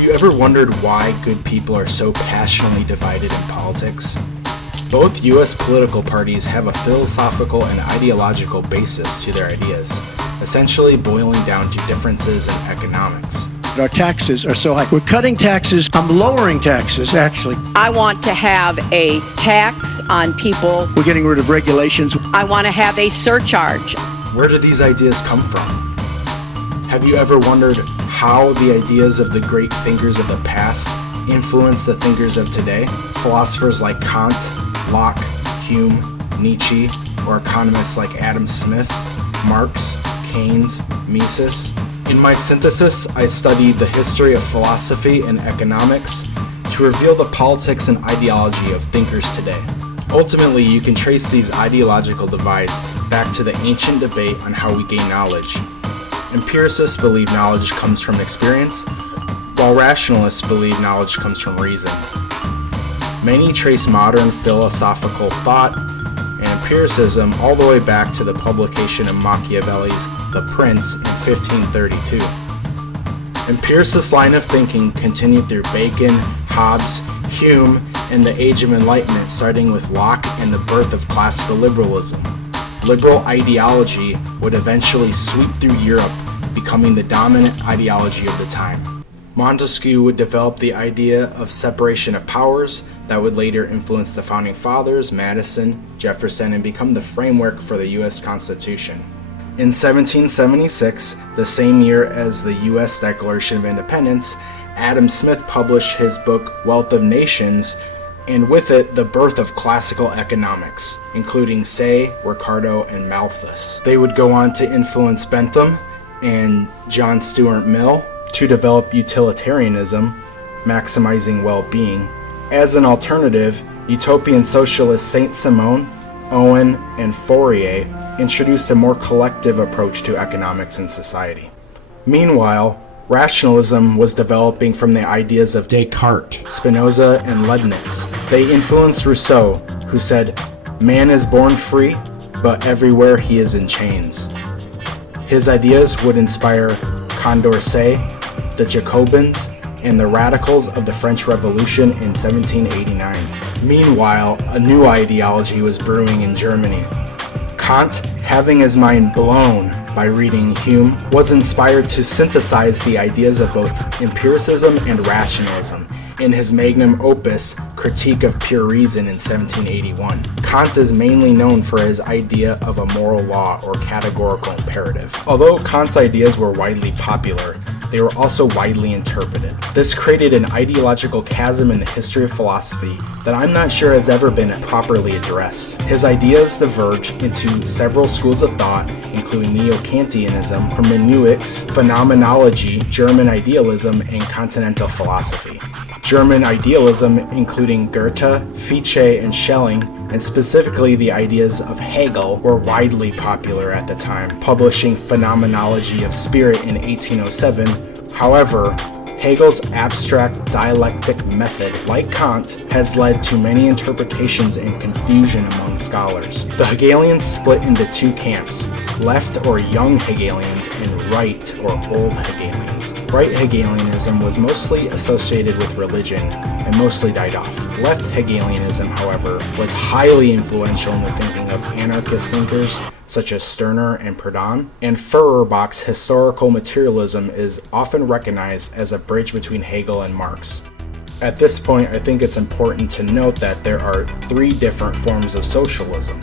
Have you ever wondered why good people are so passionately divided in politics? Both U.S. political parties have a philosophical and ideological basis to their ideas, essentially boiling down to differences in economics. Our taxes are so high. We're cutting taxes. I'm lowering taxes, actually. I want to have a tax on people. We're getting rid of regulations. I want to have a surcharge. Where do these ideas come from? Have you ever wondered how the ideas of the great thinkers of the past influence the thinkers of today? Philosophers like Kant, Locke, Hume, Nietzsche, or economists like Adam Smith, Marx, Keynes, Mises. In my synthesis, I studied the history of philosophy and economics to reveal the politics and ideology of thinkers today. Ultimately, you can trace these ideological divides back to the ancient debate on how we gain knowledge. Empiricists believe knowledge comes from experience, while rationalists believe knowledge comes from reason. Many trace modern philosophical thought and empiricism all the way back to the publication of Machiavelli's The Prince in 1532. Empiricist line of thinking continued through Bacon, Hobbes, Hume, and the Age of Enlightenment, starting with Locke and the birth of classical liberalism. Liberal ideology would eventually sweep through Europe, becoming the dominant ideology of the time. Montesquieu would develop the idea of separation of powers that would later influence the Founding Fathers, Madison, Jefferson, and become the framework for the U.S. Constitution. In 1776, the same year as the U.S. Declaration of Independence, Adam Smith published his book Wealth of Nations, and with it, the birth of classical economics, including Say, Ricardo, and Malthus. They would go on to influence Bentham and John Stuart Mill to develop utilitarianism, maximizing well-being. As an alternative, utopian socialists Saint-Simon, Owen, and Fourier introduced a more collective approach to economics and society. Meanwhile, rationalism was developing from the ideas of Descartes, Spinoza, and Leibniz. They influenced Rousseau, who said, "Man is born free, but everywhere he is in chains." His ideas would inspire Condorcet, the Jacobins, and the radicals of the French Revolution in 1789. Meanwhile, a new ideology was brewing in Germany. Kant, having his mind blown by reading Hume, was inspired to synthesize the ideas of both empiricism and rationalism in his magnum opus, Critique of Pure Reason in 1781. Kant is mainly known for his idea of a moral law or categorical imperative. Although Kant's ideas were widely popular, they were also widely interpreted. This created an ideological chasm in the history of philosophy that I'm not sure has ever been properly addressed. His ideas diverge into several schools of thought, including Neo-Kantianism, hermeneutics, phenomenology, German idealism, and continental philosophy. German idealism, including Goethe, Fichte, and Schelling, and specifically the ideas of Hegel, were widely popular at the time, publishing Phenomenology of Spirit in 1807. However, Hegel's abstract dialectic method, like Kant, has led to many interpretations and confusion among scholars. The Hegelians split into two camps, left or young Hegelians and right or old Hegelians. Right Hegelianism was mostly associated with religion and mostly died off. Left Hegelianism, however, was highly influential in the thinking of anarchist thinkers such as Stirner and Proudhon, and Feuerbach's historical materialism is often recognized as a bridge between Hegel and Marx. At this point, I think it's important to note that there are three different forms of socialism.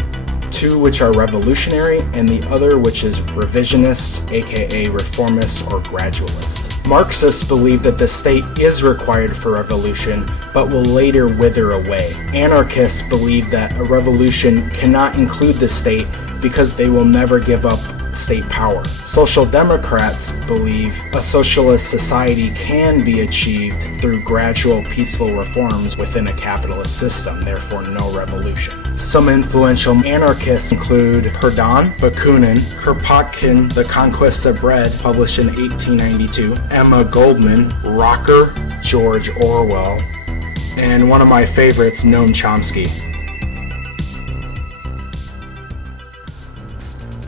Two which are revolutionary, and the other which is revisionist, aka reformist or gradualist. Marxists believe that the state is required for revolution, but will later wither away. Anarchists believe that a revolution cannot include the state because they will never give up state power. Social democrats believe a socialist society can be achieved through gradual peaceful reforms within a capitalist system, therefore no revolution. Some influential anarchists include Proudhon, Bakunin, Kropotkin, The Conquest of Bread, published in 1892, Emma Goldman, Rocker, George Orwell, and one of my favorites, Noam Chomsky.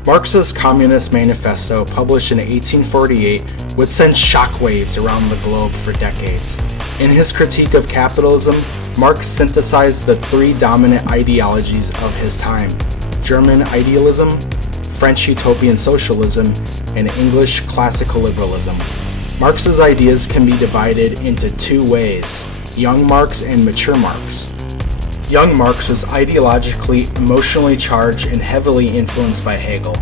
Marx's Communist Manifesto, published in 1848, would send shockwaves around the globe for decades. In his critique of capitalism, Marx synthesized the three dominant ideologies of his time: German idealism, French Utopian socialism, and English classical liberalism. Marx's ideas can be divided into two ways: young Marx and mature Marx. Young Marx was ideologically, emotionally charged, and heavily influenced by Hegel.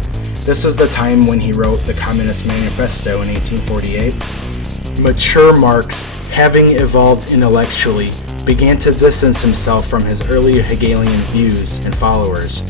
This was the time when he wrote the Communist Manifesto in 1848. Mature Marx, having evolved intellectually, began to distance himself from his earlier Hegelian views and followers.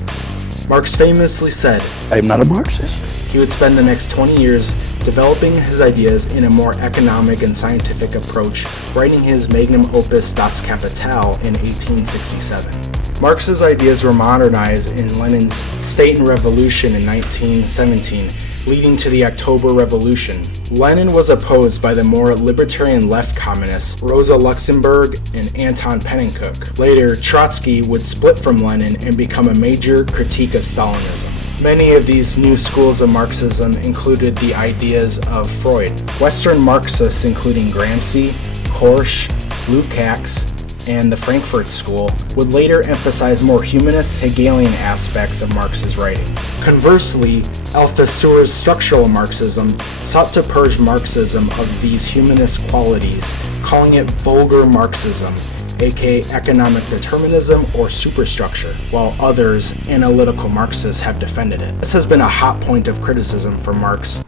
Marx famously said, I am not a Marxist. He would spend the next 20 years developing his ideas in a more economic and scientific approach, writing his magnum opus Das Kapital in 1867. Marx's ideas were modernized in Lenin's State and Revolution in 1917, leading to the October Revolution. Lenin was opposed by the more libertarian left communists Rosa Luxemburg and Anton Pannekoek. Later, Trotsky would split from Lenin and become a major critique of Stalinism. Many of these new schools of Marxism included the ideas of Freud. Western Marxists, including Gramsci, Korsch, Lukács, and the Frankfurt School, would later emphasize more humanist Hegelian aspects of Marx's writing. Conversely, Althusser's structural Marxism sought to purge Marxism of these humanist qualities, calling it vulgar Marxism, aka economic determinism or superstructure, while others, analytical Marxists, have defended it. This has been a hot point of criticism for Marx.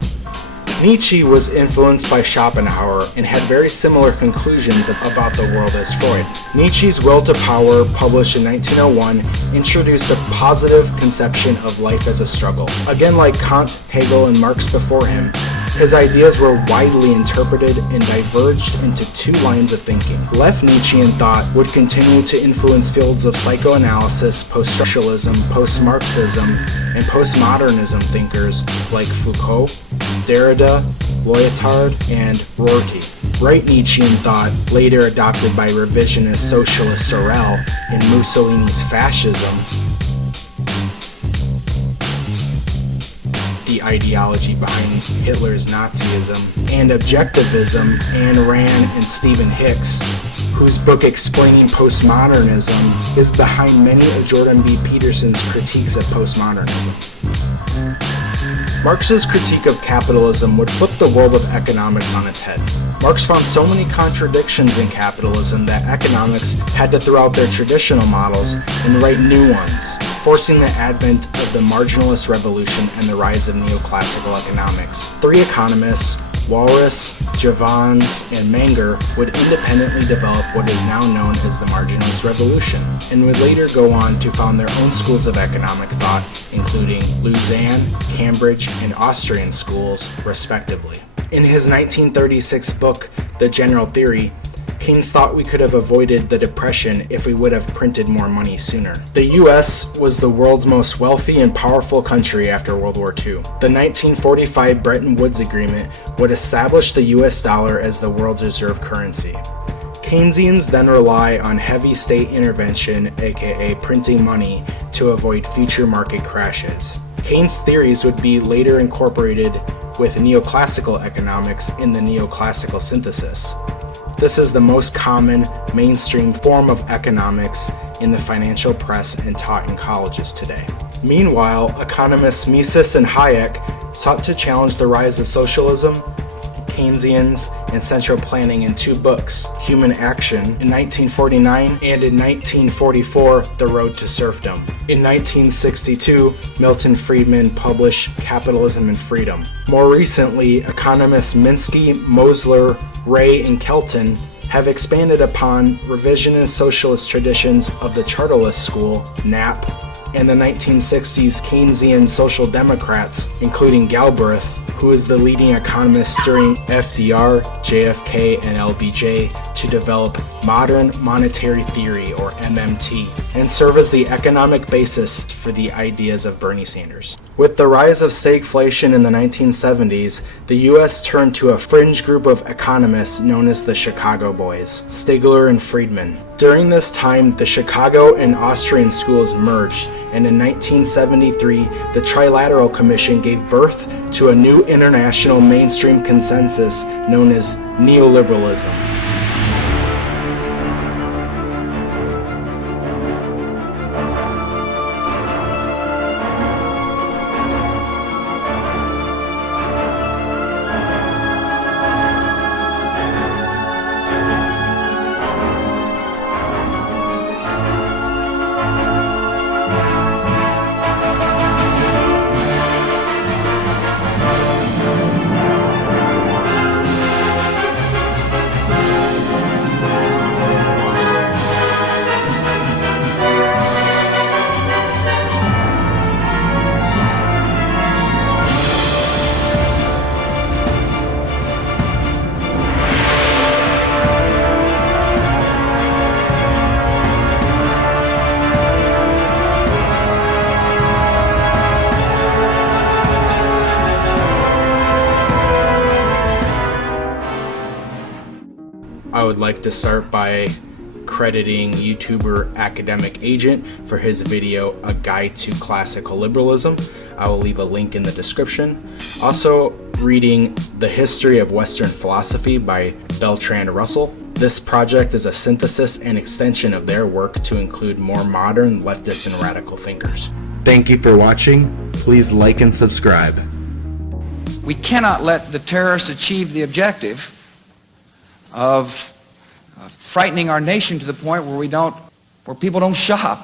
Nietzsche was influenced by Schopenhauer and had very similar conclusions about the world as Freud. Nietzsche's Will to Power, published in 1901, introduced a positive conception of life as a struggle. Again, like Kant, Hegel, and Marx before him, his ideas were widely interpreted and diverged into two lines of thinking. Left Nietzschean thought would continue to influence fields of psychoanalysis, post-structuralism, post-Marxism, and postmodernism thinkers like Foucault, Derrida, Lyotard, and Rorty. Right Nietzschean thought, later adopted by revisionist socialist Sorel in Mussolini's Fascism, the ideology behind Hitler's Nazism, and objectivism, Ayn Rand and Stephen Hicks, whose book Explaining Postmodernism is behind many of Jordan B. Peterson's critiques of postmodernism. Marx's critique of capitalism would flip the world of economics on its head. Marx found so many contradictions in capitalism that economics had to throw out their traditional models and write new ones, forcing the advent of the Marginalist revolution and the rise of neoclassical economics. Three economists, Walras, Jevons, and Menger, would independently develop what is now known as the Marginalist Revolution, and would later go on to found their own schools of economic thought, including Lausanne, Cambridge, and Austrian schools, respectively. In his 1936 book, The General Theory, Keynes thought we could have avoided the Depression if we would have printed more money sooner. The US was the world's most wealthy and powerful country after World War II. The 1945 Bretton Woods Agreement would establish the US dollar as the world's reserve currency. Keynesians then rely on heavy state intervention, aka printing money, to avoid future market crashes. Keynes' theories would be later incorporated with neoclassical economics in the neoclassical synthesis. This is the most common, mainstream form of economics in the financial press and taught in colleges today. Meanwhile, economists Mises and Hayek sought to challenge the rise of socialism, Keynesians, and central planning in two books, Human Action in 1949 and in 1944, The Road to Serfdom. In 1962, Milton Friedman published Capitalism and Freedom. More recently, economists Minsky, Mosler, Ray, and Kelton have expanded upon revisionist socialist traditions of the Chartist School, NAP, and the 1960s Keynesian Social Democrats, including Galbraith, who is the leading economist during FDR, JFK, and LBJ, to develop modern monetary theory, or MMT, and serve as the economic basis for the ideas of Bernie Sanders. With the rise of stagflation in the 1970s, the US turned to a fringe group of economists known as the Chicago Boys, Stigler and Friedman. During this time, the Chicago and Austrian schools merged, and in 1973, the Trilateral Commission gave birth to a new international mainstream consensus known as Neoliberalism. I would like to start by crediting YouTuber Academic Agent for his video, A Guide to Classical Liberalism. I will leave a link in the description. Also, reading The History of Western Philosophy by Beltrand Russell. This project is a synthesis and extension of their work to include more modern leftist and radical thinkers. Thank you for watching. Please like and subscribe. We cannot let the terrorists achieve the objective of frightening our nation to the point where people don't shop.